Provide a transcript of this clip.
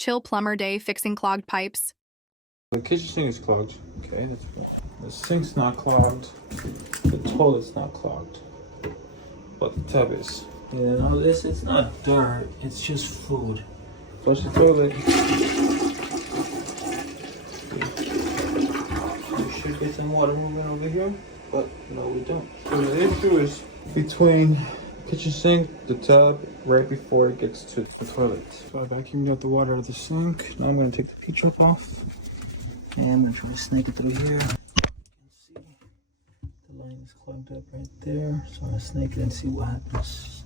Chill plumber day fixing clogged pipes. The kitchen sink is clogged. Okay, that's good. The sink's not clogged. The toilet's not clogged. But the tub is. Yeah, no, it's not dirt. It's just food. Flush the toilet. We should get some water moving over here, but no, we don't. So the issue is between the kitchen sink, the tub, right before it gets to the toilet. So I vacuumed out the water out of the sink. Now I'm gonna take the P-trap off. And I'm gonna try to snake it through here. You can see the line is clogged up right there. So I'm gonna snake it and see what happens.